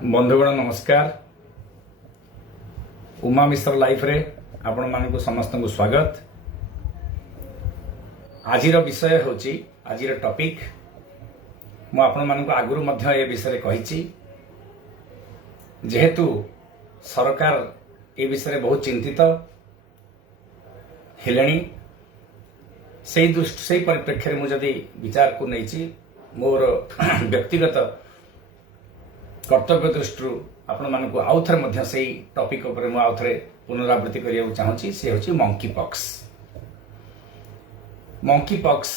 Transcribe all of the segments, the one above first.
बंधुगण नमस्कार। उमा मिश्र लाइफ रे आपण मानक समस्त को स्वागत। आजिर विषय होची आजिर टॉपिक मु आपण मानक आगुरु मध्य ए विषय कहिछि जेहेतु सरकार ए विषय बहुत चिंतित हेलेनी से परिप्रेक्षी में जदि विचार को नहीं मोर व्यक्तिगत कर्तव्य दृष्टि आपण मानक आउ थे से टॉपिक उपर आउ थे पुनरावृत्ति करने चाहूँगी सी हूँ मंकी पॉक्स। मंकी पॉक्स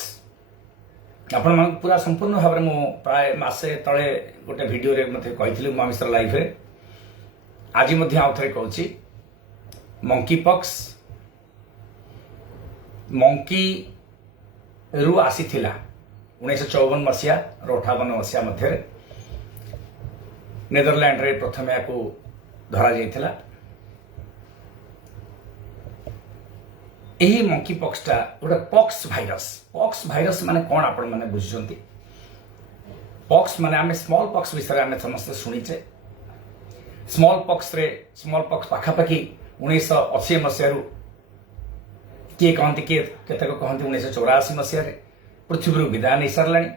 आपण मानक पूरा संपूर्ण भाव में प्राय मासे तले गोटे वीडियो रे मते कही उमा मिश्र लाइफ रे आज आउ थे कहूँ मंकी पॉक्स मंकी रु आसी 1954 मसीहा 58 मसीहा मध्य नेदरलैंड रे प्रथम या धरा जाइथिला। एही मंकी पॉक्सटा गोटे पॉक्स भाइरस माने कौन आपण माने बुझुचंती। पॉक्स माने आमे स्मॉल पॉक्स विषय आमे समस्त शुणीचे। स्मॉल पॉक्स पाखापाखि 1980 मसीह किए कहती किए केतक कहती 1984 मसीह पृथ्वी विदाय नहीं सारे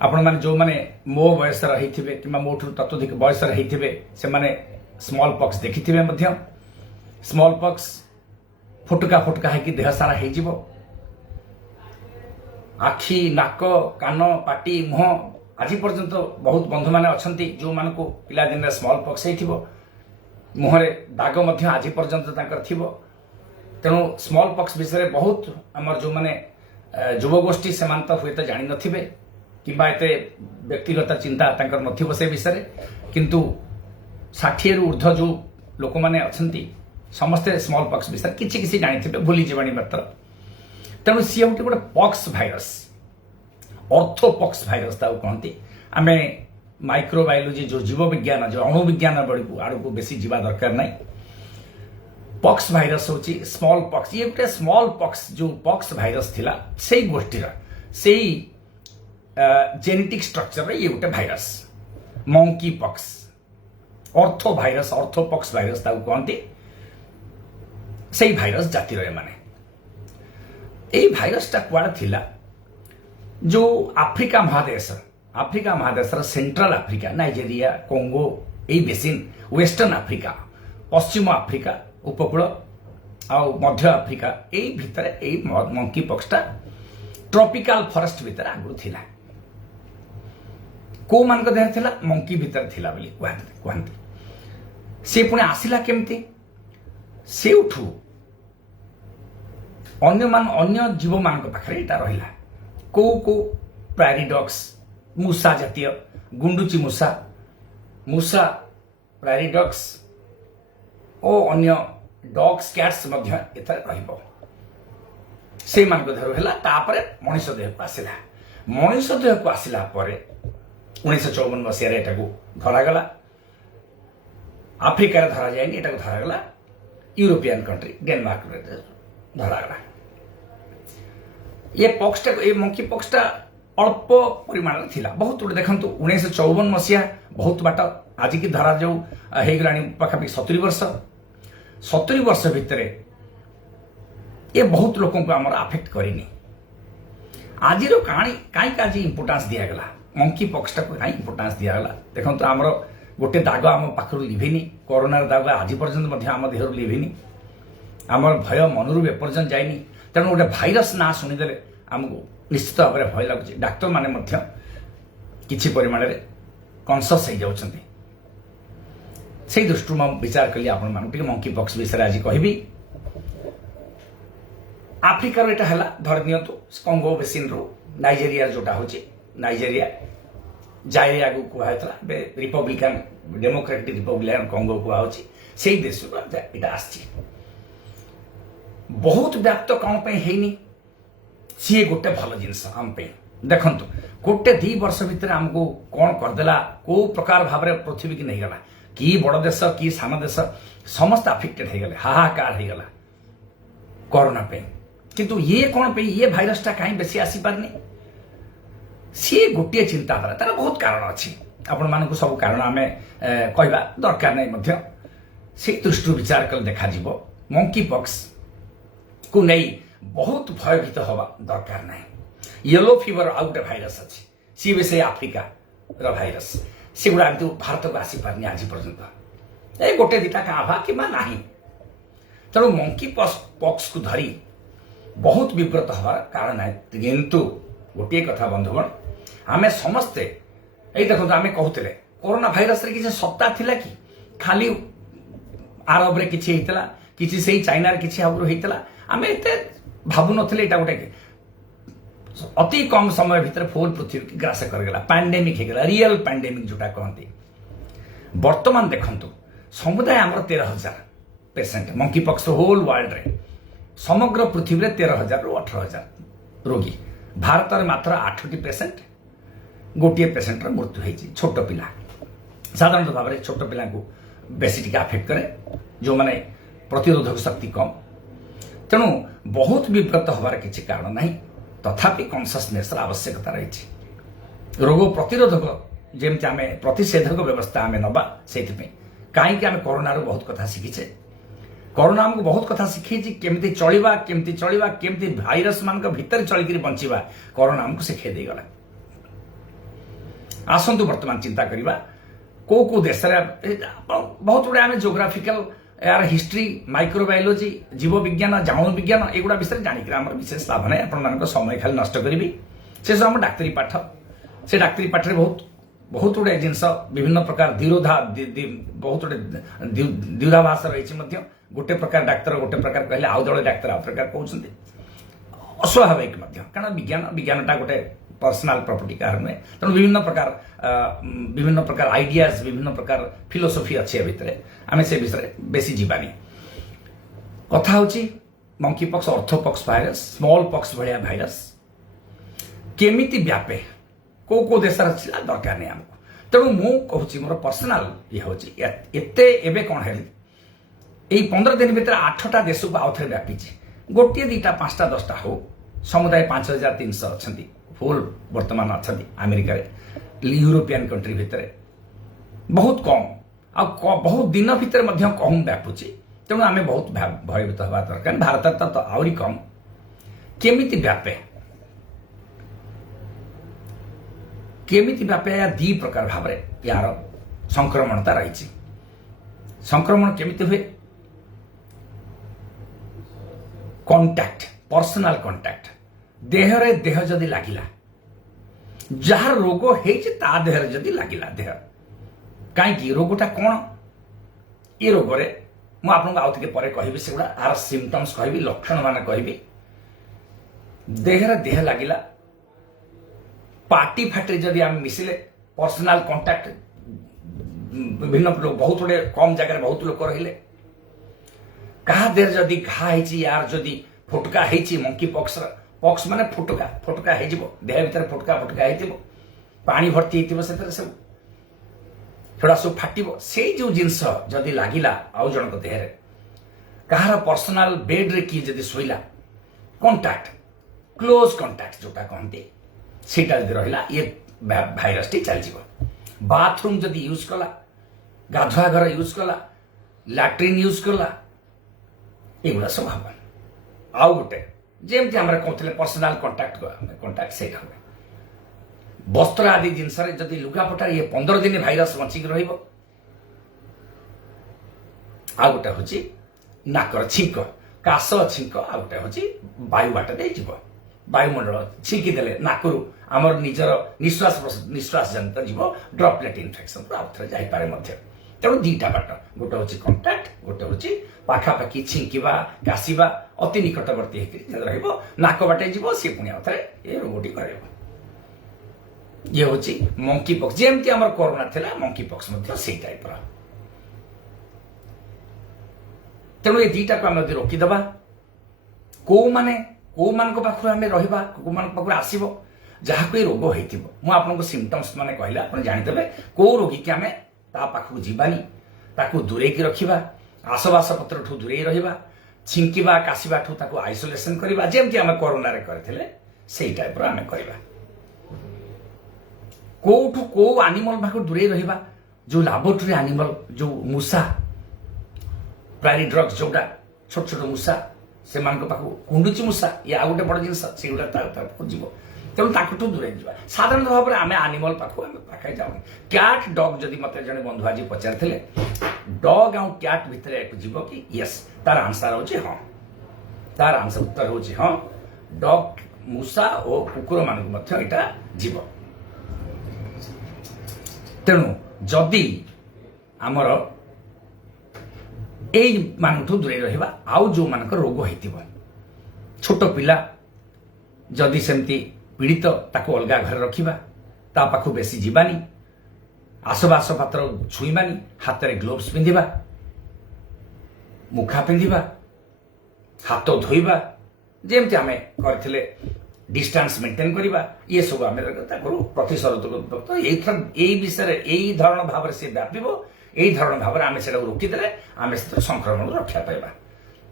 आपण मैंने जो मैंने मो बयस रही कि मोठू तत्वधिक बयस रही से माने स्मॉल पॉक्स देखी स्मॉल पॉक्स फुटका है देह सारा हो आखि नाक कान पाटी मुह आज पर्यंत बहुत बंधु मैंने अच्छा जो मान को पिला दिन स्मॉल पॉक्स हो मुहरे दाग आज पर्यंत थी। तेणु स्मॉल पॉक्स विषय बहुत आमर जो मैंने युवगोष्ठी से तो हुए तो जानी नथिबे किंबा एते व्यक्तिगत चिंता तांकर नथिबो से विषय किंतु 60 रु ऊर्ध्व जो लोक माने अछंती समस्ते स्मॉल पॉक्स विषय किछि किछि जानि थिबे भूली जीवानी मात्र। तेणु सी गोटे गोटे पॉक्स भाइरस ऑर्थोपॉक्स भाइरस ताऊ कहती आमे माइक्रोबायोलॉजी जो जीव विज्ञान जो अणुविज्ञान बड़ी आड़ को बेसी जीवा दरकार नहीं। पॉक्स भाइरस होची स्मॉल पॉक्स ये गोटे स्मॉल पॉक्स जो पॉक्स भाइरस थिला सेई गोष्ठीर सेई जेनेटिक स्ट्रक्चर ये गोटे virus monkey pox orthopox virus ताऊ कहती से भाइरस जाति माने यही भाइरसटा कुआड़े थिला जो आफ्रिका महादेश सेंट्रल आफ्रिका नाइजेरिया कोंगो यही बेसिन वेस्टर्न आफ्रिका पश्चिम आफ्रिका उपकूल आ मध्य आफ्रिका यही भितर यही मंकी पॉक्सटा ट्रॉपिकल फॉरेस्ट भितर आगु थिला को मान देह थिला मंकी भितर थिला बोली कहते से पुणे आसिला केमती से उठू अन्य जीव मान पाखे यहाँ रहा को प्रायरिडॉग्स मूसा जातीय गुंडुची मूसा प्रायरिडॉग्स और अन्य डॉग्स कैट्स से मान देह है मनीष देह को आसला मनीष देह को आसला 1954 मसीह धरागला आफ्रिका धरा जाए धरागला यूरोपियन कंट्री डेनमार्क धरागला। ये पॉक्सटा ये मंकी पॉक्सटा अल्प परिमाण थिला बहुत गुड देखंतु 1954 मसीहा बहुत बाट आज की धरा जो हेगलानी पाखापाखि 70 वर्ष भितर ये बहुत लोगों को आमर अफेक्ट करनी। आज कहानी कहीं आज इंपोर्टान्स दिगला मंकी पॉक्सटा को कहीं इंपोर्टान्स दिगला देखो तो आमर गोटे दाग आम पाखर लिभिनी कोरोनार दाग आज पर्यंत आम देह लिभिनी आमर भय मनरू एपर्यंत जाइनी। तेणु गोटे भाइरस ना शुणीदे आमको निश्चित भाव में भय लगुच डाक्तर मैंने किसी परिमाण में कनसस हो जाउछंती से दृष्टि मैं विचार कली आपण मंकी पॉक्स विषय आज कहबी। आफ्रिकार एटा हला धर दियंतु कोंगो बेसिन रो नाइजेरिया जोटा होची नाइजेरिया जायरिया को कहला रिपब्लिकन डेमोक्रेटिक रिपब्लिकन कोंगो को होची सेही देश रो एटा आछि बहुत व्याप्त कौन पे हेनी सी गोटे भल जिनस आम पे देखंतु गोटे 2 वर्ष भितर आमको कौन करदेला को प्रकार भाव में पृथ्वी की नहीं गला कि बड़ देश कि सान देश समस्त अफेक्टेड हो गले हाहाकार हो गला कोरोना पे किंतु ये कौन पे ये भाइरसटा कहीं बेसी आसी पारनी सी गोटे चिंताधारा तार बहुत कारण अच्छी आपण मानक सब कारण आम कहवा दरकार नहीं से दृष्टि विचार कले देखा मंकी पॉक्स को नहीं बहुत भयभीत हवा दरकार नहीं। येलो फीवर आउ गोटे भाइरस अच्छी सी भी से आफ्रिका भाइरस से गुड़ा भारत को आसी पारनी आज पर्यंत ए गोटे दिटा काभा कि ना तेणु मंकी पॉक्स को धरी बहुत विव्रत हवार कारण है। किंतु गोटे कथा बंधुगण आमे समस्ते ये देखो आमे कहते कोरोना भाइरस रे किसी सत्ता थिला कि खाली आरब रे किछि हेतला किछि सेही चाइना रे किछि आगु हेतला आमे एते भाबु नथिले एटा गोटे अति कम समय भितर फुल पृथ्वी की ग्रास करगला पैंडेमिक हेगला रियल पैंडेमिक जोटा कहंती। वर्तमान देखंतु समुदाय हमर 13,000 patient monkeypox whole world रे समग्र पृथ्वी रे 13,000 रु 18,000 रोगी भारत में मात्र 8टी पेशेंट गोटे पेशेंट मृत्यु होती छोट पिला साधारणतः भाव में छोट पिला को बेसी टिके आफेक्ट करे जो माने प्रतिरोधक शक्ति कम तेणु बहुत विव्रत हबार किसी कारण नहीं तथापि कॉन्शियसनेस आवश्यकता रही रोग प्रतिरोधक जमती आम प्रतिषेधक व्यवस्था आम नवा से कहीं आम कोरोना बहुत कथा शिखीचे कोरोना आमको बहुत कथा शिखी केमती चलवा केमती भाइरस मान भीतर चलिक बंचवा कोरोना आमको शिखे देगला। आसतु वर्तमान चिंता करवा को देश बहुत गुड़े आम जोग्राफिकल यार हिस्ट्री माइक्रोबायोलॉजी जीव विज्ञान जाणु विज्ञान एगुड़ा विषय जानिक विशेष लाभ ना आप समय खाली नष्ट करी से सब आम डाक्तरी पाठ से डाक्तरी पाठ बहुत गुड़े जिनस विभिन्न प्रकार बहुत गुड़े द्विधाभास रही गोटे प्रकार डाक्तर गोटे प्रकार कहले आउ दल डाक्तर आउ प्रकार कहते अस्वाभाविक कारण विज्ञानटा गोटे पर्सनाल प्रॉपर्टी कार नुहे तेणु विभिन्न प्रकार आइडियाज विभिन्न प्रकार फिलोसफी अच्छे भितर आम से विषय बेसी जीवानी कथा हूँ monkeypox orthopox virus smallpox भाया भाइरस केमिति व्यापे को देश दरकार नहीं आमको तेणु मु कहूँ मोर पर्सनाल ये हूँ एते एबे कौन है यही 15 दिन भीतर 8टा देश को आउ थे व्यापी गोटे 2टा 5टा 10टा हो समुदाय 5,300 अच्छा फुल वर्तमान अच्छा अमेरिका यूरोपियन कंट्री भितर बहुत कम आ बहुत दिन भितर कम व्यापुची तेणु आम बहुत भयभीत हवा दरकार भारत तो आहरी कम केमिति व्यापे या 2 प्रकार भाव यार संक्रमणता रही संक्रमण केमिति हुए कांटेक्ट पर्सनल कांटेक्ट देह रे देह जदि लागिला जार रोग हेछि ता देह रे जदि लागिला देह काई रोगटा कौन ये रोग रे मु आपन आउ टिके परे कहबी सेगुडा आर सिम्पटम्स कहबी लक्षण मान कहबी देह रे देह लागिला पार्टी फाटी जदि आम मिसिले पर्सनल कांटेक्ट विभिन्न लोग बहुत गुड़े कम जगह बहुत लोग रहिले कहा देर जदि घा हेछि यार जदि फुटका हेछि मंकी पॉक्स माने फुटका हे जिवो देह भीतर फुटका हेतिबो पानी भर्ती हेतिबो सेतरे सब थोड़ा सब फाटिबो से जो जिंस जदि लागिला आउ जनक देह रे कहार पर्सनल बेड रे की जदि सोइला कांटेक्ट क्लोज कांटेक्ट जोटा कहंती सेटा जदि रहिला ये भाइरस टी चल जिवो बाथरूम जदि यूज कला गाधुआ घर यूज कला लैट्रिन यूज कला एगुड़ा सब हम आउ गोटे जमती आम कहते पर्सनाल कंटाक्ट से वस्त्र आदि जिनस जदि लुगापटा ये 15 दिन भाइरस बचिक रही आ गोटे हूँ नाकर छिंक काश छिंक आ गोटे हूँ वायु बाट दे वायुमंडल छिंकीदे नाकरू आमर निजर निश्वास जनित जीव ड्रपलेट इनफेक्शन आउ थे जापे तेणु 2टा बाट गोटे हूँ कंटाक्ट गोटे हूँ पाखापाखि छिंकिबा काशिबा अति निकटवर्ती हो नाक बाटे जीव सी पुणी आउ थे ये रोगटी कर ये हूँ मंकी पॉक्स जमती आम कोरोना थिला मंकी पॉक्स से टाइप तेणु ये 2टा को आम रोकीदबा को मान पाखु आम रहा को मान पाखु आसब जहाँ को रोग हो आपको सिम्पटम्स मैंने कहले आप जानीदे कौ रोगी की आम ता पाखु जीवानी ताकू दूरेक रखा आसबास पत्र ठू दूरे रहा छिंकिबा काशिबा ठू ताकू आइसोलेशन करवा जमती आम कोरोना रे करथिले सेही टाइप रो आम करवा कोठू को एनिमल पाख दूरे रहा जो लाबोरेटरी एनिमल जो मूषा प्रायरी ड्रग्स जोटा छोट छोट मूषा से पाख कुंडुची मूषा ये आ गए बड़ जिन से जीव तेणु दूरे जा साधारण भाव में आम एनिमल पाख पाखे जाऊँ क्याट डग जदि मत जड़े बंधु आज पचारि डग आउ क्याट भितर एक जीव कि यस तार आंसर हूँ हाँ तार आंसर उत्तर हूँ हाँ डग मूषा और कुकुर मानक यहाँ जीव तेणु जदि आमर मानठू दूरे रहा आउ जो मानक रोग होइतिबो छोट पिला जदि सेमती पीड़ित ताको अलगा घर रखिबा ता पाखु बेसी जीवानी आसबास पात्र छुईबानी हाथ में ग्लोव्स पिंधिबा मुखा पिंधिबा हाथ धोइबा जेमती आमे करथिले डिस्टेंस मेंटेन करवा ये सब आम प्रतिशोध तो यही विषय यही धरण भाव से व्यापीब यही धरण भाव आम से रोकीदे आम से संक्रमण रक्षा पाइबा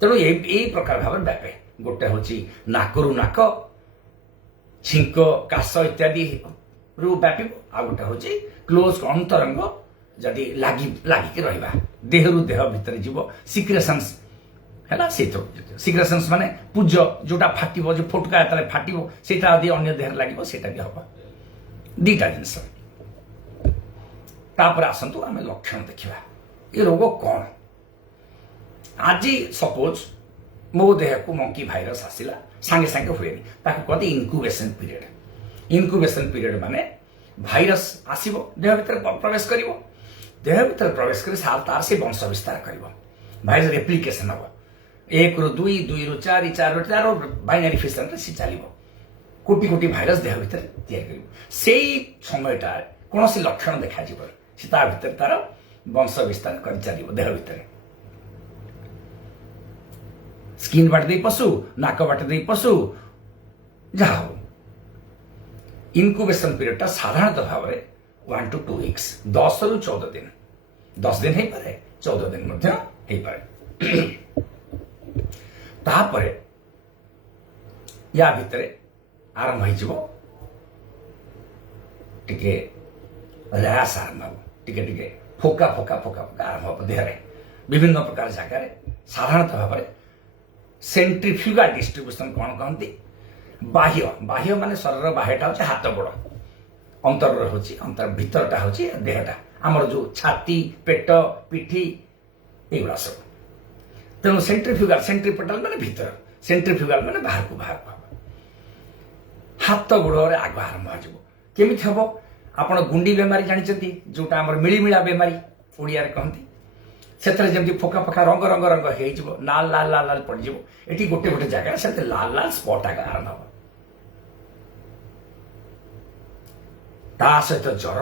तेणु यही प्रकार भाव व्यापे गोटे हूँ नाकरू नाक छिंक काश इत्यादि रु व्यापीब आ गोटे हूँ क्लोज अंतरंग जदि लागिक रहा देहरु देह भितर जीव सिक्रेशंस है सिक्रेशंस माने पूज जोटा फाटिबो जो फोटका तले फाटिबो सेटा यदि अन्य देह लागिबो सेटा भी हबो दीटा जिनस तापर आसंतु आमे लक्षण देखिबा ये रोग कौन आज सपोज मो देह को मंकी भाइरस आसिला सांगे सांगे हुएनी ताको कहते इनक्यूबेशन पीरियड माने भाइरस आसीबो देह भितर प्रवेश करिवो देह भितर प्रवेश कर साल तार से वंश विस्तार करिवो भाइरस रेप्लिकेशन हबो 1 रु 2 2 रु 4 4 रु 4 बाइनरी फिशन सी चलो कोटी कोटी भाइरस देह भितर तैयारी से समयटा कौन सी लक्षण देखा भीतर तार वंश विस्तार कर चलो देह भितर स्किन बाट दे पशु नाक बाट दे पशु जहा हो इनक्यूबेशन पीरियड साधारणतः भाव में 1 to 2 weeks 10 रु 14 दिन 10 दिन हो पारे 14 दिन हो पारे तापर या भितर आरंभ हो टिके रैश आरंभ हो टिके फोका फोका फोका फोका आरंभ हो देह विभिन्न प्रकार जगार साधारणतः भाव में सेंट्रीफ्यूगल डिस्ट्रीब्यूशन कौन कहती बाह्य बाह्य माने शरीर बाह्यटा हूँ हाथ गोड़ अंतर हूँ अंतर भितरटा हूँ देहटा आमर जो छाती पेट पिठी युवा सब तेणु सेंट्रीफ्यूगल माने भीतर सेंट्रीफ्यूगल माने बाहर को हाथ गोड़ आग आरंभ होमी हम आप गुंडी बेमारी जानते जोटा आम मिलीमिला बेमारी ओडिया कहती से जमी फोका फोका रंग रंग रंग हो लाल लाल लाल लाल पड़ ये गोटे गोटे जगह से लाल लाल स्पट आग आरंभ हो सहित ज्वर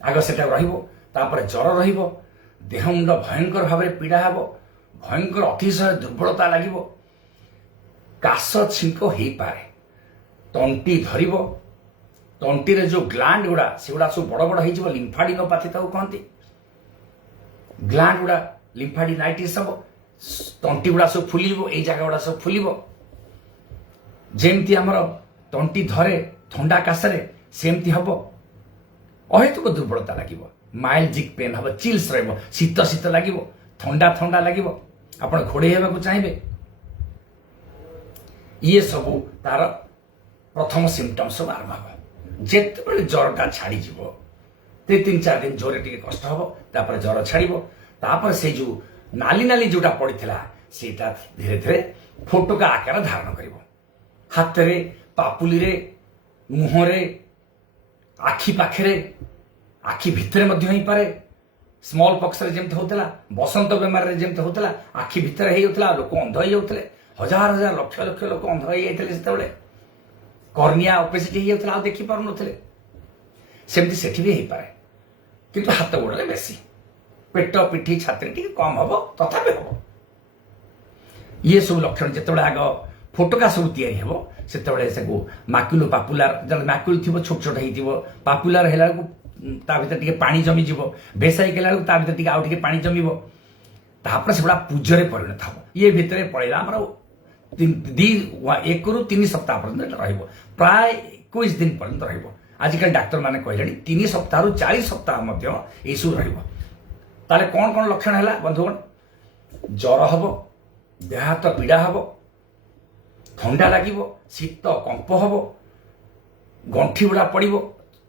रग से रही ज्वर देह मुंड भयंकर भाव में पीड़ा हे भयंकर अतिशय दुर्बलता लगे काश छिंक हो पारे तंटी धर तंटी जो ग्लैंड गुड़ा से गुड़ा सब बड़ बड़ हो लिम्फाडिनोपैथी कहती ग्लैंड गुड़ा लिम्फाडिनाइटिस हम तंटी गुड़ा सब फुल ये जगह गुड़ा सब फुल जमती आमर तंटी धरे थंडा काशरे सेमती हम अहेतुक दुर्बलता लगे माइल्ड पेन हम चिल्स शीत शीत लगे थंडा थंडा लगे आप घोड़े होगा चाहिए ये सब तार प्रथम सिम्पटम सब आरंभ हम जिते ज्वरटा छाड़ी 3-4 दिन जोरे टे कष्ट हम ज्वर छाड़ से जो नाली नाली जोटा पड़ा से धीरे धीरे फोटका आकार धारण कर हाथ में पापुली रे मुहरे आखि पाखे आखि भितर हो पारे स्मॉल पॉक्स रे जमती होता बसंत बेमार जमती होता आखि भितर होता लोक अंध हो जाते हजार हजार लक्ष लक्ष लोक अंध हो जाते से कर्निया ओपेसिटी होता देखी पार नुले सेमती सेठी भी हो पारे किंतु हाथ गोड़े बेसी पेट पिठी छाती टी कम हम तथापि हम ये सब लक्षण जिते आग फोटका सब या माक्युलो पापुलार माक्युल थी छोट छोट हो पापुलार है भर पानी जमीज भेसाई कला भर आउ पानी जमीब तापर से पूजरे परिणत हम ये भितर पड़ेगा आम 1 ରୁ 3 सप्ताह पर्यटन प्राय 21 दिन पर्यटन आजिकल डाक्तर माने कहले 3 सप्ताह रु 4 सप्ताह मध्य यीशु रहइबो ताले कौन कौन लक्षण है बंधुगण ज्वर हम देह हाथ पीड़ा हम ठंडा लगे शीत कंप हम गंठी गुड़ा पड़ो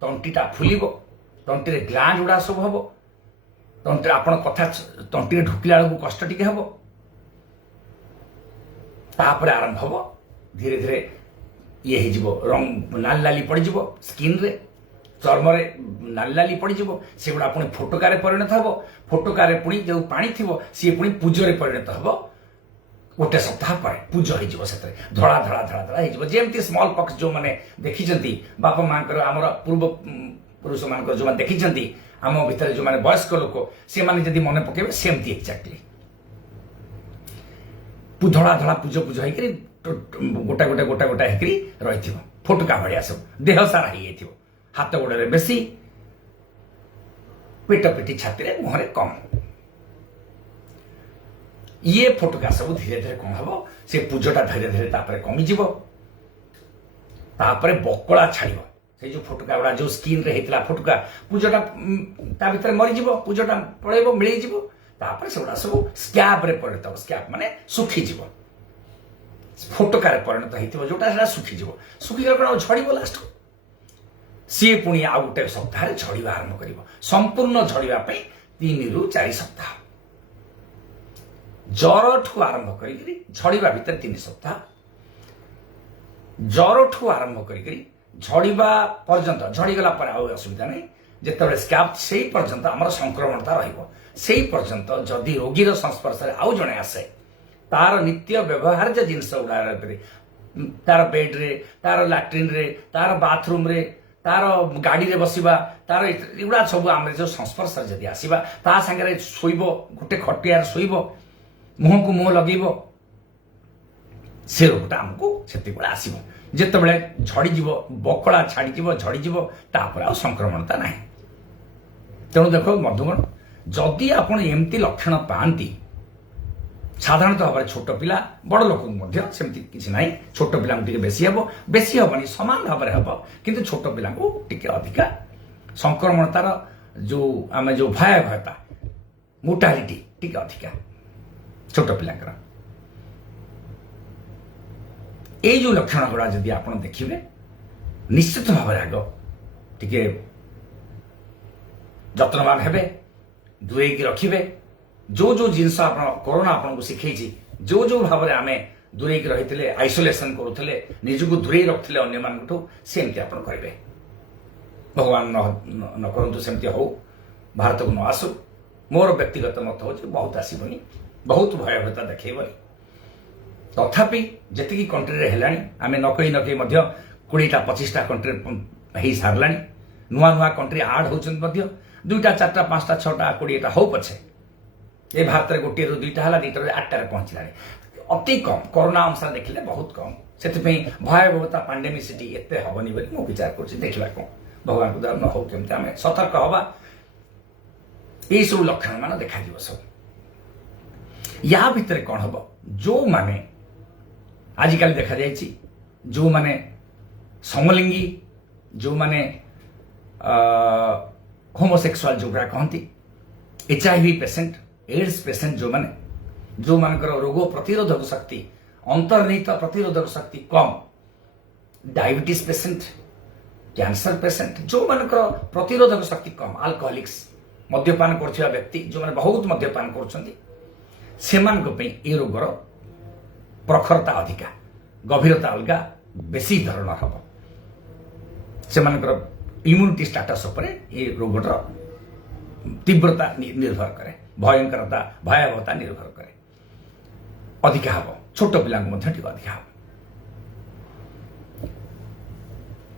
तंटीटा फुल तंटी ग्लांड गुड़ा सब हम तंटी आपण कथा तंटी ढुकला बेलू कष्ट टिके हम तापर आरंभ हम धीरे धीरे ये रंग नाली नाली पड़ स्किन रे चर्म रे नाली नाली पड़ से गुड़ा पुणी फोटोकार परिणत हम फोटोकार पुणी जो पानी थी सी पुणी पूजरे परिणत हम गोटे सप्ताह पर पूज हो धड़ा धड़ा धड़ा धड़ा हो जमी स्मॉल पॉक्स जो मैंने देखी बापा माँ आमर पूर्व पुरुष मान जो मैंने देखी आम भितर जो मैंने वयस्क लोक से मैंने मन पकेबे सेमती एक्जाक्टली धड़ा धड़ा पूज पूज हो गोटा गोटा गोटा गोटा हो रही फोटका भाया सब देह सारा हो हाथ गोड़े बेसी पेट पिटी छाती मुहर कम ये फोटका सब धीरे धीरे कौन हम से पूजटा धीरे धीरे कमिज बकला छाड़ से जो फोटका गुड़ा जो स्किन रे होता फोटका पूजटा ता भीतर मरीज पूजटा पड़े मिल से गुड़ा सब स्कैब रे परिणत हो स्कैब माने सुखीज फोटकार परिणत हो जोटा सुखीज सुखीगले कौन झड़ लास्ट सी पुणी आउ गोटे सप्ताह झड़वा आरंभ कर संपूर्ण झड़ापी 3 रु 4 सप्ताह ज्वर ठू आरंभ कर झड़वा भीतर 3 सप्ताह ज्वर ठू आरंभ कर झड़वा पर्यंत झड़ीगला असुविधा नहीं जिते स्कैब से पर्यंत आम संक्रमणता पर्यंत जदि रोगीर संस्पर्श आउ जड़े आसे तार नित्य व्यवहार जिनस गुड़ा तार बेड रे तार लैट्रिन रे तार बाथरूम रे तार गाड़ी रे बसवा तार एगुड़ा सब आम जो संस्पर्श जदि आसवा ता सागर शोब गोटे खटियार शोब मुह को मुह लगे से रोगटा आमको से आसो जिते झड़ीज बकला छाड़ी झड़ीज तापर आ संक्रमणता ना तेणु देख बंधुगण जदि आप एमती लक्षण पाती साधारणतः भाव छोट पिला बड़ लोक सेमती किसी ना छोट पिला बेसी हेनी सामान भाव में हम किंतु छोट पिला अधिका संक्रमणतार जो आम जो भयावहता मोर्टालिटी टी अधिका छोट पिला ये जो लक्षण गुड़ा जदि आप देखिए निश्चित भाव में आग टे जत्नवान हेबे दूरेक रखिए जो जो जिनस कोरोना आपको शिखई जो जो भाव में आम दूरेक रही आइसोलेसन करुले निजक दूरे रखुले अन्य सेमती आप करेंगे भगवान न करूँ सेमती हो भारत को न आसू मोर व्यक्तिगत मत हो बहुत आसबनी बहुत भयावहता देखनी तथापि जी कंट्री है आम नकई 20टा 25टा कंट्री हो सारा नुआ नुआ कंट्री आड होती 2टा 4टा 5टा 6टा 20टा हो पछे ये भारत में 1 ରୁ 2टा है 2टा ରୁ 8टार पहुंचला अति कम कोरोना अनुसार देखिले बहुत कम से भयावहता पांडेमिसिटी एत हेनी बोली मु विचार कर देखा कौन भगवान को दया न हो केमती आम सतर्क हवा ये सब लक्षण मान देखा सब या भितर कौन हम जो माने आजिकल देखा जाए जो माने समलिंगी जो माने होमोसेक्सुअल जो गुड़ा कहती HIV पेसेंट एड्स पेसेंट जो मानकर रोग प्रतिरोधक शक्ति अंतर्निहित प्रतिरोधक शक्ति कम डायबिटीज पेसेंट कैंसर पेसेंट जो मानकर प्रतिरोधक शक्ति कम अल्कोहलिक्स मद्यपान करथिबा व्यक्ति जो माने बहुत मद्यपान करछंती सेमानक ये रोगर प्रखरता अधिका गभीरता अलगा बेसी धरण हम से इम्यूनिटी स्टाटस उपर ये रोगर तीव्रता निर्भर करे भयंकरता भयावहता निर्भर करे अधिका हम छोट पिला अधिका हम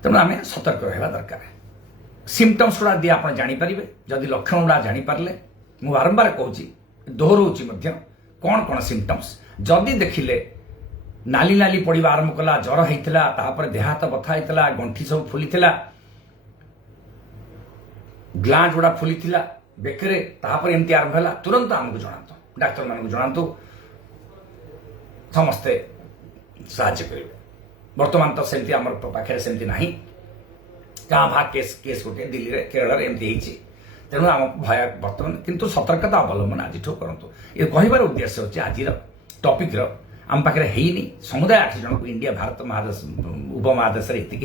तेणु आम सतर्क रहा दरकार सिम्पटम्स गुड़ा दी आप जापर जदि लक्षण गुड़ा जापारे मुझे बारंबार कहूँ दोहराऊँच कौन कौन सिम्पटम्स जदि देखिले नाली नाली पड़ा आरंभ कला ज्वर होता देह हाथ बथा होता गंठी सब फुली ग्लांड गुड़ा फुली बेकरे एमती आरंभ है तुरंत आमको जनातु डाक्तर मान जनातु समस्ते साहाय्य करेंगे बर्तमान तो सेमती आम पाखे सेमती ना गाँ भाग केस केस गोटे दिल्ली रे केरल रे एमती होईची तेणु आम भय बर्तमान किंतु सतर्कता अवलंबन आज करूँ ये कहबार उद्देश्य होची आज टॉपिक रो आम पाखे हैनी समुदाय 8 जन को इंडिया भारत महादेश उपमहादेश एतिक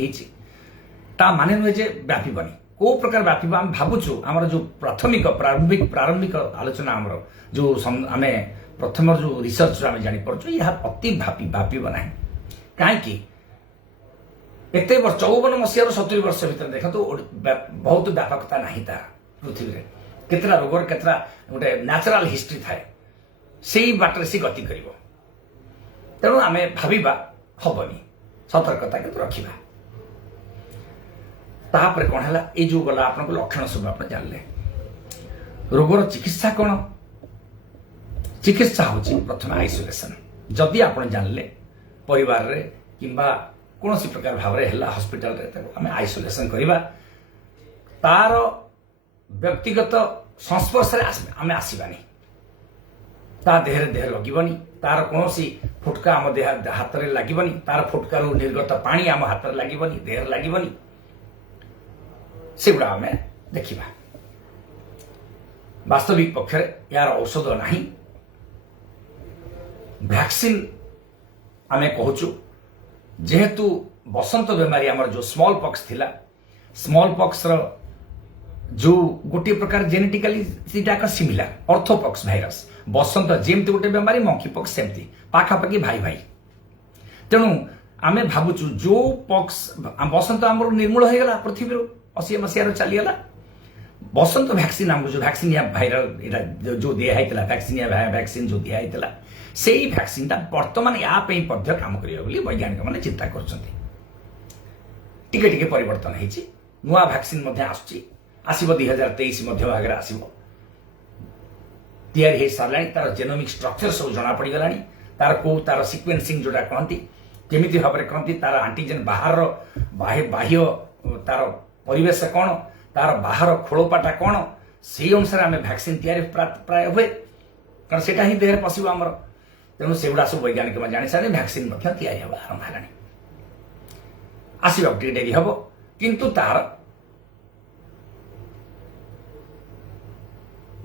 ता माने नुहे जे व्यापीबनी को प्रकार व्यापीब आम भावुचु आमर जो प्राथमिक प्रारंभिक आलोचना आमर जो आम प्रथम जो रिसर्च आम जापर यह अति व्यापीब ना कहीं एत वर्ष 54 मसीह 70 वर्ष भर देखो बहुत व्यापकता नहीं था पृथ्वी में केतरा रोगर केतरा गोटे नेचुरल हिस्ट्री थाए से बाटर से गति कर तेणु आम भाविबा हबनी सतर्कता किंतु रखिबा तापर कौन है ये जो गला आपन लक्षण सब आप जानले रोगर चिकित्सा कौन चिकित्सा हूँ प्रथम आइसोलेशन जदि आप जानले परिवार रे किंबा कौन प्रकार भाव में हॉस्पिटल रे आम आइसोलेशन करवा तार व्यक्तिगत संस्पर्श आम आसबानी ता देह लगनी तार कौन फुटका आम देह हाथ में लगनी तार फुटकार निर्गत पानी आम हाथ में लगनी देह लगनी से गुड़ा आम देखा वास्तविक पक्षे यार औषध नहीं वैक्सीन आम कहूँ जेहेतु बसंत बेमारी आमर जो स्मॉल पॉक्स थिला स्मॉल पॉक्स रो जो गोटे प्रकार जेनेटिकली सीटा सिमिलार ऑर्थोपॉक्स भाइरस बसंत जेमती गोटे बेमारी मंकी पॉक्स सेमती पाखापाखि भाई भाई तेणु आम भावुचु जो पॉक्स बसंत आमर निर्मूल हो गला पृथ्वी 80 मसीह चलीगला बसंत वैक्सीन आमको जो वैक्सीनिया भाइरल जो दिखाई वैक्सीनिया वैक्सीन जो दिखाई से वैक्सीन बर्तमान या काम कर वैज्ञानिक मैंने चिंता कर परिवर्तन होती नुआ वैक्सीन आसो 2023 मध्य भाग आसो तैयारी सारा तार जेनोमिक स्ट्रक्चर सब जना पड़गला तार को तार सिक्वेन्सिंग जोटा कहती केमी भाव में कहती तार आंटीजेन बाहर बाह्य तार परिवेश कौन तार बाहर खोलपाटा कौन से अनुसार आम वैक्सीन तैयारी प्राय हुए कारण से ही देह पशु आमर तेणु से गुड़ा सब वैज्ञानिक मैं जानी सारे वैक्सीन तैयारी हवा आरंभ है आसवा डेरी हम किंतु तार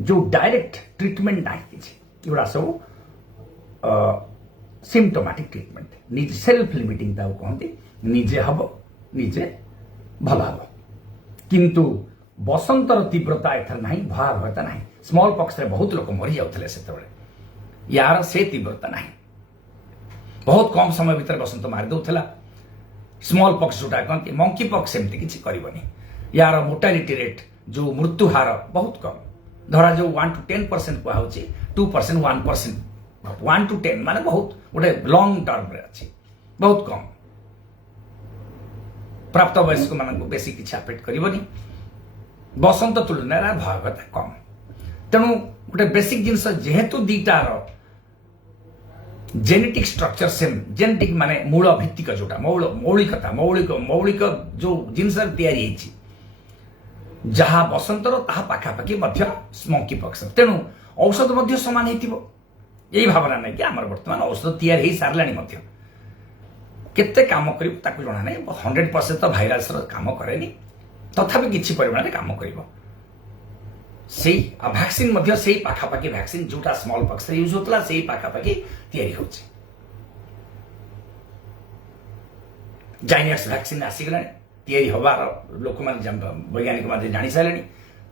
जो डायरेक्ट ट्रीटमेंट ना किड़ा सब सिम्टोमेटिक ट्रीटमेंट निजे सेल्फ लिमिटिंग कहते निजे हम निजे भल हम किंतु बसंतर तीव्रता एथर ना भयावहता ना स्मॉल पॉक्स रे बहुत लोग मरी जाते से यार से तीव्रता ना बहुत कम समय भीतर बसंत मारिदला स्मॉल पॉक्स जोटा कहते मंकी पॉक्स एमती किसी करनी यार मोर्टालिटी रेट जो मृत्यु हार बहुत कम धरा जो 1 to 10% कहूँ 2% 1% 1 to 10 माने बहुत गोटे लंग टर्म रे अच्छी बहुत कम प्राप्त वयस्क मान बेसी किसी आफेक्ट करनी बसंत तुलन भयावहता कम तेणु गोटे बेसिक जिनस जेहेतु दीटार जेनेटिक स्ट्रक्चर सेम जेनेटिक माने मूल भित्तिक जोटा मौलिकता मौलिक जो जिनस तैयारी जहाँ बसंतर ताहा पाखापाखि मंकी पॉक्स तेणु औषध सामान यही भावना नहीं कि आमर बर्तमान औषध तैयारी हो सारा केते काम कर जना ना 100% तो भाइरस काम करे तथापि किसी परिमाण काम कर वैक्सीन से पाखापाखि वैक्सीन जोटा स्मॉल पॉक्स यूज होता से पाखापाखि तैयारी हो जाइनेक्स वैक्सीन आसीगला तैयारी हबार लोक वैज्ञानिक मैंने जानी सारे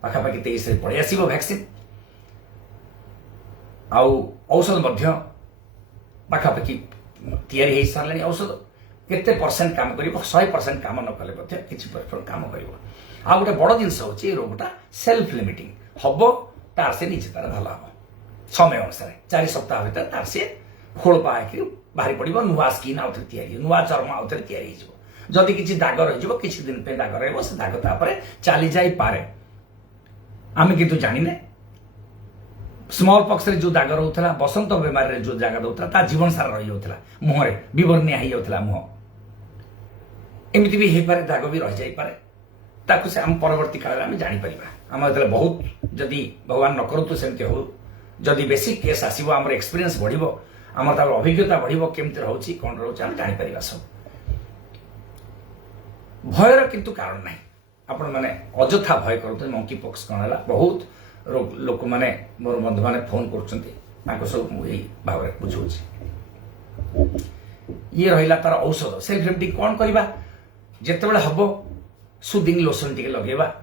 पाखापाखि 23 पड़े आसो वैक्सीन औषध पाखापाखि तैयारी हो सारे औषध केते परसेंट काम कर 100% काम न कले किसी काम कर गोटे बड़ जिनस हूँ रोगटा सेल्फ लिमिटिंग हम तार से निजे तार भल हम समय अनुसार 4 सप्ताह भर तार से खोलपा बाहरी पड़ो नुआ स्किन आउ थे नुआ चर्म आउ थे तैयारी जदि किसी दाग रही दिन पे दाग रही से दाग तापर चली जापे आम किंतु जाने स्मॉल पॉक्स रे जो दाग रोला बसंत बेमारी जो दाग रोला जीवन सारा रही जाता मुहर विवरणिया हो जाता मुह एमती भी हो पारे दाग भी रही जापे से आम परवर्ती काल में जापर आम जो बहुत जदि भगवान न करूँ सेमती हो जदि बेसी केस आसो आम एक्सपीरियंस बढ़ो आम अभिज्ञता बढ़ो केमती रोचे कौन रोचे आम जापर सब भयर किंतु कारण ना आपण माने अजथा भय करते मंकी पॉक्स कौन है बहुत लोक माने मोर बंधु माने फोन कर सब मुझे भाव में बुझे ये रहा तार औषध सेल्फ रेमेडी कौन करवा जिते बड़े हम सुदिंग लोशन टी लगेगा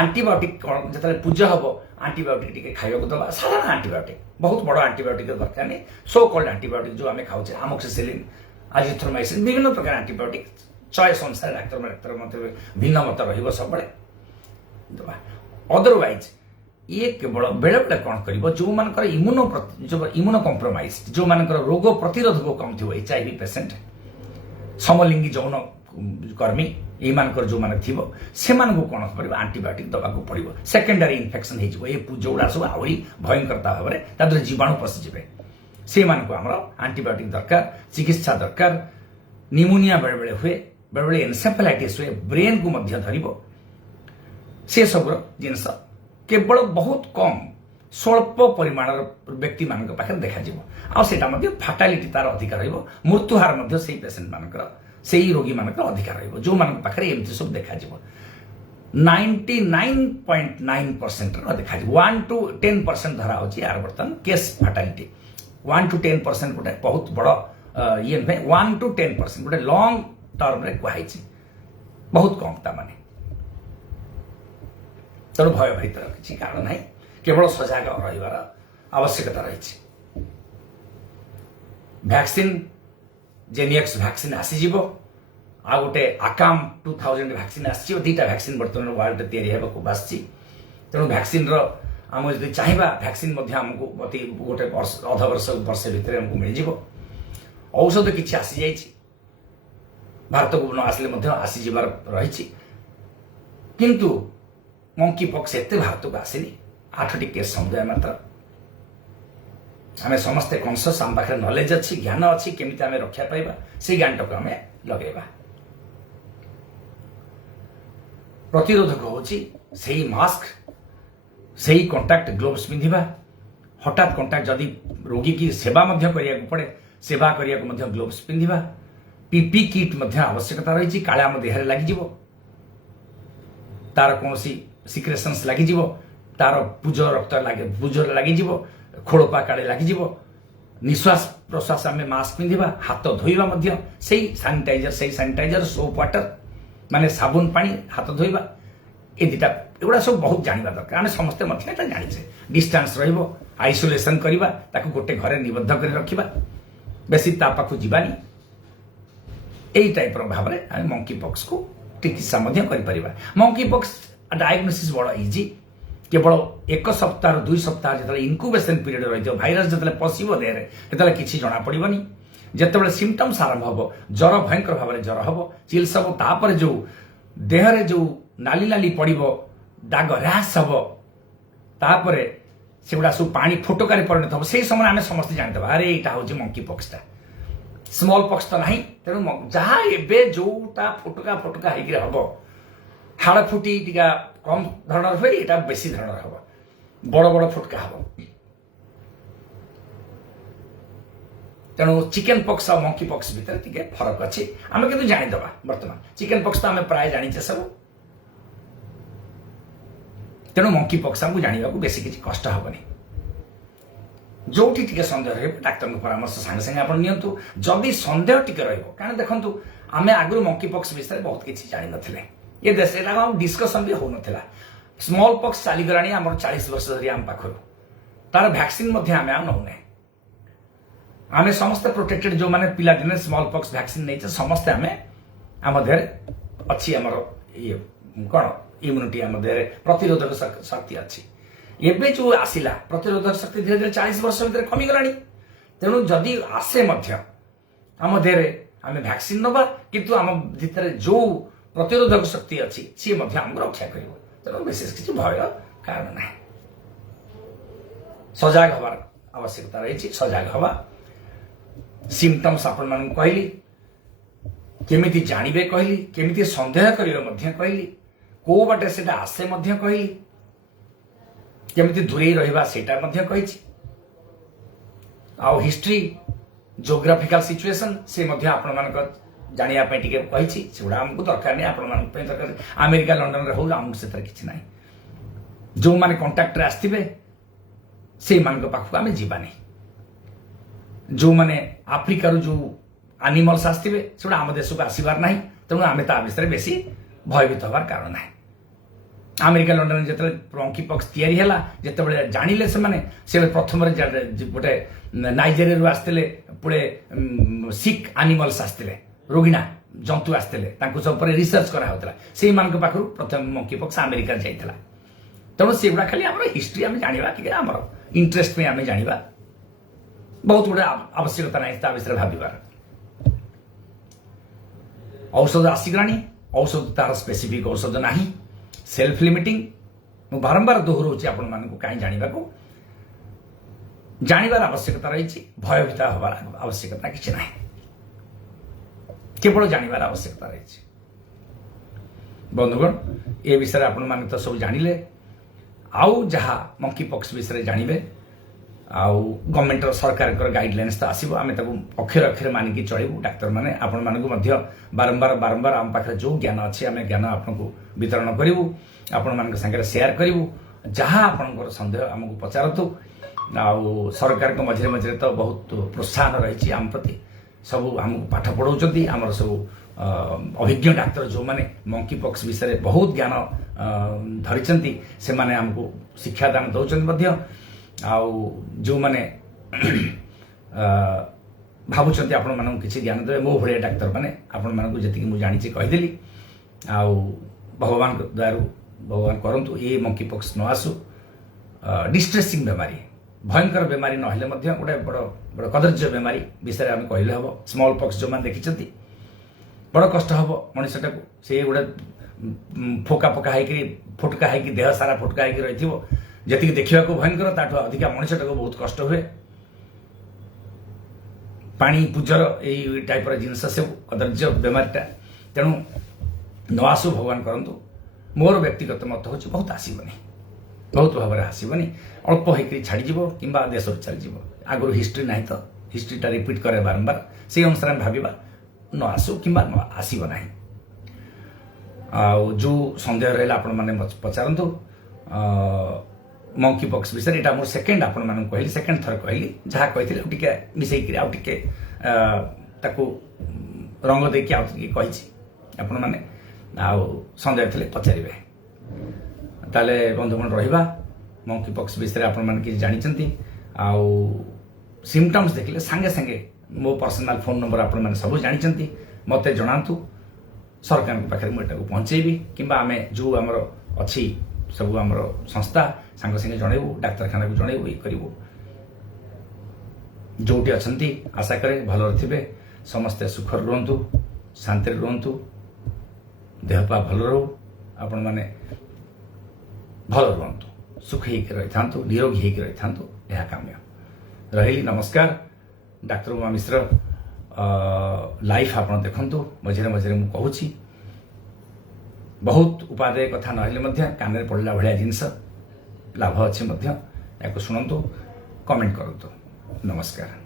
आंटीबायोटिक कौन जो पूजा हम आंटीबायोटिक टी खावा दबा साधारण आंटीबायोटिक बहुत बड़ आंटीबायोटिक दरकार नहीं सो कल्ड आंटीबायोटिक जो आम खाऊे आमोक्सिसिलिन आजिथ्रोमाइसिन विभिन्न प्रकार आंटीबायोटिक चॉइस अनुसार डाक्तर मध्य भिन्न मत रही सब दबा अदरवाइज ये केवल बेले बेले कौन कर जो मानकर इम्यूनो कम्प्रोमाइज जो मानकर रोग प्रतिरोधक कम थी HIV पेसेंट समलिंगी जौन कर्मी ये मानकर जो माने थी से कौन कर आंटीबायोटिक दवा को पड़ो सेकेंडरी इन्फेक्शन हो जोड़ा सब आहरी भयंकरता भाव में तादर जीवाणु पशिजे से आमर आंटीबायोटिक दरकार चिकित्सा दरकार निमोनिया बेले बेले हुए बेले बेले एनसेफेलाइटिस हुए ब्रेन को धर से सब जिनस केवल बहुत कम स्वल्प परिमाण व्यक्ति मान पाखे देखा फाटालिटी तार अधिक मृत्यु हार से पेसेंट मानकर से रोगी मान अधिकार जो पाखे एमती सब देखा 99.9% देखा 1 to 10% धरा हो यार बर्तमान केस फाटालिटी 1 to 10% गोटे बहुत बड़ ये 1 to 10% गोटे लंग टर्म रे कहुई बहुत कम ताने तेणु भय भीतर किसी कारण ना केवल सजग रही आवश्यकता रही वैक्सीन जेनिएक्स वैक्सीन आसीज आ गोटे आकाम 2000 वैक्सीन आसी दीटा वैक्सीन बर्तमान वर्ल्ड तैयारी बासी तेणु वैक्सीन आम जो चाहिए वैक्सीन आमको गोटे अध वर्ष वर्ष भितर आमको मिल औषध किसी आसी जा भारत को न आसिले आसीजार रही किंतु मंकी पॉक्स एत भारत को आसनी 8टी केस समुदाय मात्र आम समस्ते कनसस आम पाखे नॉलेज अच्छी ज्ञान अच्छी केमी आम रक्षा पाइबा से ज्ञान टाक आम लगेगा प्रतिरोधक हूँ मास्क से कंटाक्ट ग्लोव्स पिंधिबा हठात कंटाक्ट जदि रोगी की सेवा करने पड़े सेवा करने ग्लोव्स पिंधिबा पीपी किट आवश्यकता रही काले आम देह लग तार कौन सिक्रेशंस लग तार पूज रक्त लगे पूज लग खोड़पा काले लग निश्वास प्रश्वास आम मास्क पिंधिबा हाथ धोइबा से सानिटाइजर सोप वाटर माने साबुन पानी हाथ धोइबा ए दिटा एगुड़ा सब बहुत जानवा दरकार आम समस्ते जाने डिस्टेंस आइसोलेशन करवा ताको गोटे घरे निबद्ध कर रखा बेसी ता पाखु जीवानी यही टाइप भाव में आम मंकी पॉक्स को चिकित्सा कर मंकी पॉक्स डायग्नोसिस बड़ा इजी केवल 1 सप्ताह 2 सप्ताह जो इनक्यूबेशन पीरियड रही भाइरस जो पशिब देहरे किसी जना पड़ोनी जिते सिम्पटम्स आरंभ हम ज्वर भयंकर भाव में ज्वर हम चिल्स हम तापर जो देहरे जो नाली नाली पड़ो दाग रैश हम तापर सेगुड़ा सब पानी फोटकार परिणत हम से समय आम समस्त जानते अरे यहाँ हूँ मंकी पॉक्सटा स्मॉल पॉक्स तो ना तेणु जहाँ एवं जोटा फोटका फोटका हम हाड़ फुटी टीका कम धरण हुए यहाँ बेसी धरण हम बड़ बड़ फुटका हम तेणु चिकेन पॉक्स और मंकी पॉक्स भितर टिके फरक अच्छी आम कि जानीद बर्तमान चिकेन पॉक्स तो आम प्राय जाचे सब तेणु मंकी पॉक्स आमको जानवा बेसी किसी कष्ट हेनी जो सन्देह रही डाक्तर परामर्श सांगे सांगे आप नियंतु जदि सन्देह टिके रहा देखु आम आगु मंकी पॉक्स विषय बहुत किसी जान ना ये देश डिस्कसन भी होना स्मॉल पॉक्स चलीगला आम 40 वर्ष धरी आम पाखर तार वैक्सीन आम नौने आम समस्ते प्रोटेक्टेड जो मैंने पिला दिन स्मॉल पॉक्स वैक्सीन नहीं समस्ते आम देह अच्छी आमर ये कौन इम्यूनिटी आम देह प्रतिरोधक शक्ति अच्छी एवं जो आसला प्रतिरोधक शक्ति धीरे धीरे 40 वर्ष भितर कमीगला तेणु जदि आसे आम देह आम वैक्सीन नवा किंतु आम भितर जो प्रतिरोधक शक्ति अच्छी सी आम रक्षा कर तेणु विशेष किसी भय कारण ना सजग हबार आवश्यकता रही सजग हवा सिम्पटम्स आपण मान कहली केमिति जानवे कहली केमिति संदेह करिवे कहली को बाटे सेटा आसे कहली केमिति दूरे रहिबा सेटा कही आ हिस्ट्री जोग्राफिकल सिचुएशन से आपण मान जानिया पे टिके कहिछि सेगुडा हमको दरकार नहीं आपण मान पे दरकार अमेरिका लंडन रे हो हमको सेतर किछि नाही जो माने कांटेक्ट रे आस्थिबे से मान पाखु आमे जीवा नहीं जो माने आफ्रिका जो एनिमल्स आस्थिबे सेगुडा आम देश को आसीबार नाही तेणु आमे ता विषय बेसी भयभीत हबार कारण नाही अमेरिका लंडन जिते मंकी पॉक्स तैयारी है जिते जानिले से प्रथम गोटे नाइजेरिया आसते पुणे सिक एनिमल्स आसते रोगिणा जंतु आसते सब रिसर्च कराला से पाखु प्रथम मंकी पॉक्स अमेरिका जाइला तेणु से गुड़ा खाली आम हिस्ट्री आम जाना आम इंटरेस्ट में आम जाना बहुत गुड़ा आवश्यकता ना विषय भावार औषध आसीगलानी औषध तार स्पेसिफिक औषध ना सेल्फ लिमिटिंग मु बारंबार दोहराऊँ आपण मानक कहीं जानवर आवश्यकता रही भयभीत हबार आवश्यकता किसी ना केवल जानवर आवश्यकता रही बंधुगण ए विषय आपण माने तो सब जानिले आउ जहा मंकी पॉक्स विषय जानवे आउ गवर्नमेंट सरकार गाइडलाइंस तो आसो आम अक्षर अक्षर मानिकी चलू डाक्तर मैंने आपण मानक बारंबार बारंबार आम पाखे जो ज्ञान अच्छे आम ज्ञान आपको वितरण करूँ आपण मान सागर सेयार करूँ जहाँ आपंकर सन्देह आमको पचारतु आउ सरकार मझे मझे तो बहुत प्रोत्साहन रही आम प्रति सब आमको पाठ पढ़ाऊँ आमर सब अभिज्ञ डाक्तर जो मैंने मंकी पॉक्स विषय बहुत ज्ञान धरी से माने आमको शिक्षादान दौरान आउ जो मैंने भावुंट आपण मानक किसी ज्ञान देवे मो भाया डाक्तर मैंने आपण मानक जी मुझे जानी कहीदेली आउ भगवान दयारू भगवान करंतु ये मंकी पॉक्स न आसु डिस्ट्रेसिंग बेमारी भयंकर बेमारी नहले गोटे बड़ बड़ कदर्य बेमारी विषय आम कहले हम स्मॉल पॉक्स जो मैंने देखी बड़ कष्ट हम मनुष्यटा को से गोटे फोका फोका फुटका है देह सारा फुटका है रही जी देखा भयंकर ताठू अधिका मनुष्यटा को बहुत कष्ट हुए पानी पूजर यही टाइप जिनस सब कदर्य बेमारीटा तेणु न आसु भगवान करंतु मोर व्यक्तिगत मत हूँ बहुत आसबनी बहुत भाव में आसबनी अल्प होकर छाड़ीज कि देश चलीज आगुरी हिस्ट्री ना तो हिस्ट्रीटा रिपीट करे बारंबार से अनुसार भावा न आसु कि न आसब ना जो सन्देह रहा आपण मैंने पचारतु मंकी पॉक्स विषय यहाँ मोर सेकेंड आपण मान कहली सेकेंड थर कहली जहाँ कही टे मिसेक आउे रंग देकी कही आपण मैंने आउ सन्देह थे पचारे ताले बंधुगण रहा मंकी पॉक्स विषय आपण मैंने किसी जानते आउ सिम्पटम्स देखिले सांगे सांगे मो पर्सनल फोन नंबर आपण मैंने सब जानते मत जनातु सरकार पाखे मुझे पहुँचेबी कि आम जो आमर अच्छी सब आमर संस्था सांग सांगे जनइबू डाक्तखाना को जनइबू ये करूँ जोटी अच्छा आशा करे भल थे समस्ते सुखर रुहतु शांति रुहतु देहपा भल रो आपण मैंने भल रुहतु सुख रही था निरोगी रही था यह काम्य रही नमस्कार डाक्टर उमा मिश्र लाइफ आप देखु मझे मझे मुझे कहूँ बहुत उपादेय कथा ना कान पड़ा भाया जिनस लाभ अच्छे या शुणु कमेंट करूँ नमस्कार।